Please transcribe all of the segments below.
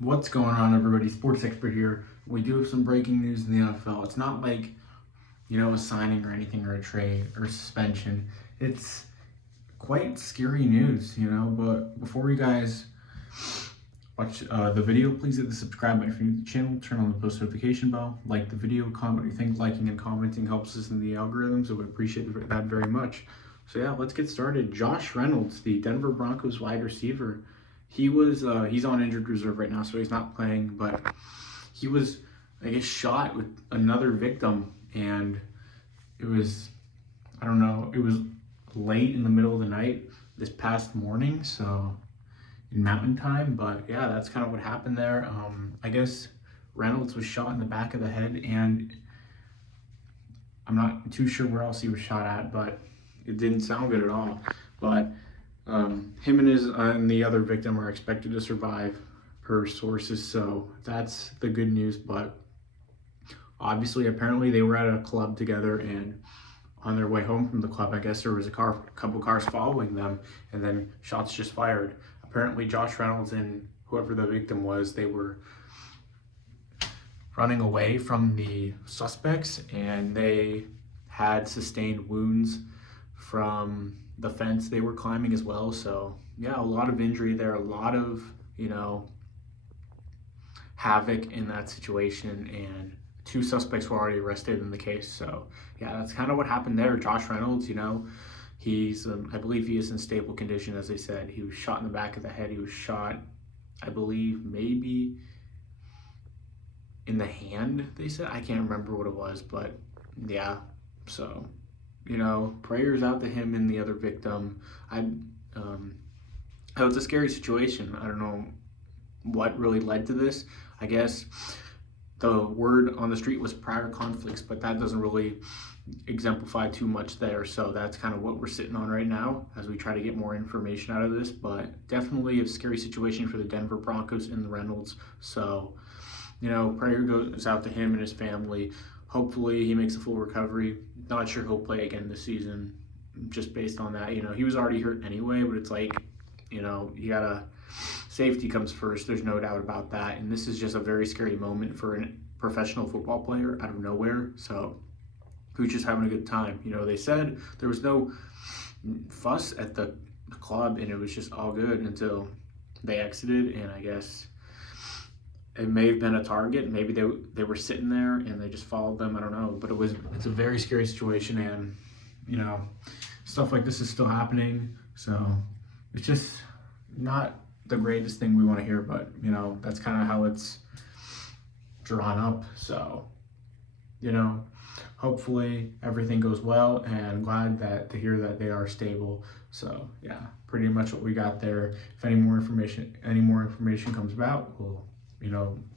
What's going on, everybody? Sports expert here. We do have some breaking news in the NFL. It's not like, a signing or anything or a trade or suspension. It's quite scary news, But before you guys watch the video, please hit the subscribe button if you're new to the channel. Turn on the post notification bell. Like the video, comment what you think. Liking and commenting helps us in the algorithm, so we appreciate that very much. So yeah, let's get started. Josh Reynolds, the Denver Broncos wide receiver, he's on injured reserve right now, so he's not playing. But he was, I guess, shot with another victim, and it was, I don't know, it was late in the middle of the night this past morning, so in mountain time. But yeah, that's kind of what happened there. I guess Reynolds was shot in the back of the head, and I'm not too sure where else he was shot at, but it didn't sound good at all. But him and the other victim are expected to survive per sources, so that's the good news. But obviously, apparently they were at a club together, and on their way home from the club, I guess there was a couple cars following them, and then shots just fired. Apparently Josh Reynolds and whoever the victim was, they were running away from the suspects, and they had sustained wounds from the fence they were climbing as well. So yeah, a lot of injury there, a lot of havoc in that situation, and two suspects were already arrested in the case. So yeah, that's kind of what happened there. Josh Reynolds, he's I believe he is in stable condition. As they said, he was shot in the back of the head. He was shot, I believe, maybe in the hand, they said. I can't remember what it was, but yeah. So prayers out to him and the other victim. It was a scary situation. I don't know what really led to this. I guess the word on the street was prior conflicts, but that doesn't really exemplify too much there. So that's kind of what we're sitting on right now as we try to get more information out of this. But definitely a scary situation for the Denver Broncos and the Reynolds. So, prayer goes out to him and his family. Hopefully he makes a full recovery. Not sure he'll play again this season, just based on that. He was already hurt anyway, but it's like, you gotta, safety comes first. There's no doubt about that. And this is just a very scary moment for a professional football player out of nowhere. So who's just having a good time. They said there was no fuss at the club, and it was just all good until they exited. And I guess it may have been a target. Maybe they were sitting there and they just followed them. I don't know. But it's a very scary situation, and stuff like this is still happening. So it's just not the greatest thing we want to hear, but that's kind of how it's drawn up. So hopefully everything goes well, and glad to hear that they are stable. So yeah, pretty much what we got there. If any more information comes about, we'll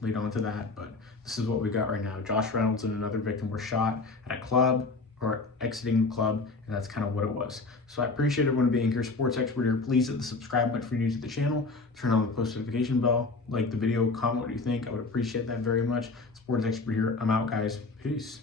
lead on to that. But this is what we got right now. Josh Reynolds and another victim were shot at a club, or exiting the club, and that's kind of what it was. So I appreciate everyone being here. Sports expert here. Please hit the subscribe button if you're new to the channel. Turn on the post notification bell. Like the video, comment what you think. I would appreciate that very much. Sports expert here. I'm out, guys. Peace.